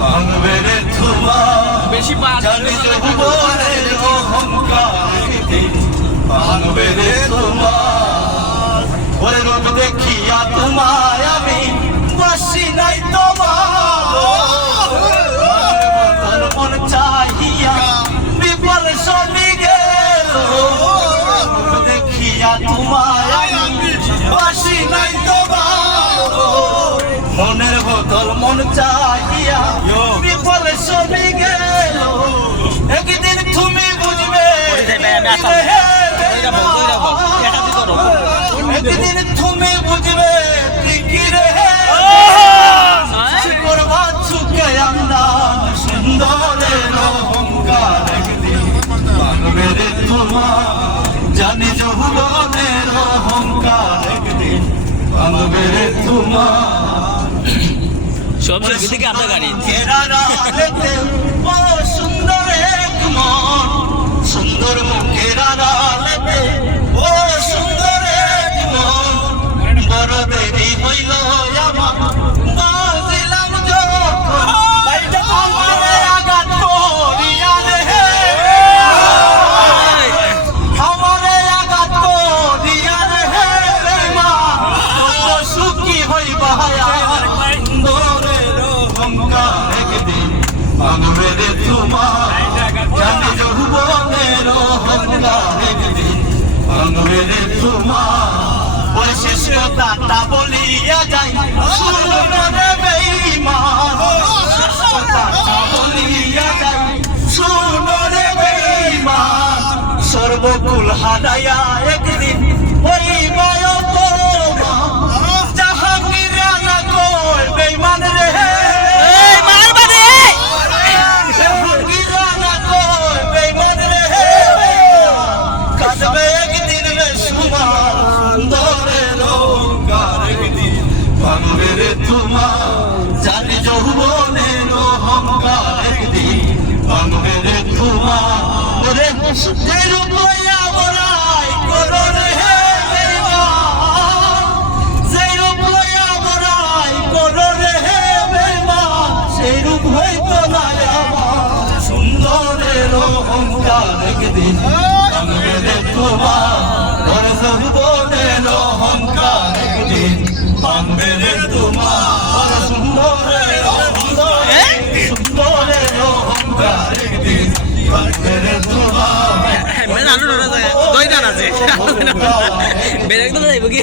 ভাঙবে রে তোমার জানি যৌবনের অহংকার একদিন ভাঙবে রে তোমার ওরে রূপ দেখিয়া তোমায় আমি বাসি নাই তোমার মন চাহিয়া বিফল সবই গেল দেখিয়া তোমায় আমি বাসি নাই তোমার মনের বোতল মন চাহিয়া বিফল সবই গেল একদিন তুমি বুঝবে একদিন তুমি বুঝবে ঠিকই রে করবা চুকে আন্দাজ সুন্দরের অহংকার একদিন ভাঙবে রে তোমার জানি যৌবনের অহংকার একদিন ভাঙবে রে তোমার সব থেকে আপনার গাড়ি ও সুন্দর এক মন সুন্দর মুখের আড়ালেতে ও সুন্দর এক মন বড় দেরি হইল আমার বাজিলাম যখন আমারে আঘাত করিয়া রে আমারে আঘাত করিয়া রে মা কত সুখী হইবা ভাঙবে রে তোমার জানি যৌবনের অহংকার একদিন ভাঙবে রে তোমার ওই শেষ কথাটা বলিয়া যাই শুনো রে বেঈমান শেষ কথাটা বলিয়া যাই শুনো রে বেঈমান সর্বকুল হারাইয়া একদিন হইবা অপমান জাহাঙ্গীর রানা কই বেঈমান রে ভাঙবে রে তোমার জানি যৌবনের অহংকার একদিন ভাঙবে রে তোমার রে সেই রূপ লইয়া বড়াই করো রে সেই রূপ লইয়া বড়াই করো রে সেই রূপ হইতো না আমার সুন্দরের অহংকার একদিন ভাঙবে রে তোমার যৌবনের অহংকার একদিন ভাঙবে রে তোমার সুন্দরের অহংকার একদিন ভাঙবে রে তোমার দই না আছে বেড়ে একদম যাইব কি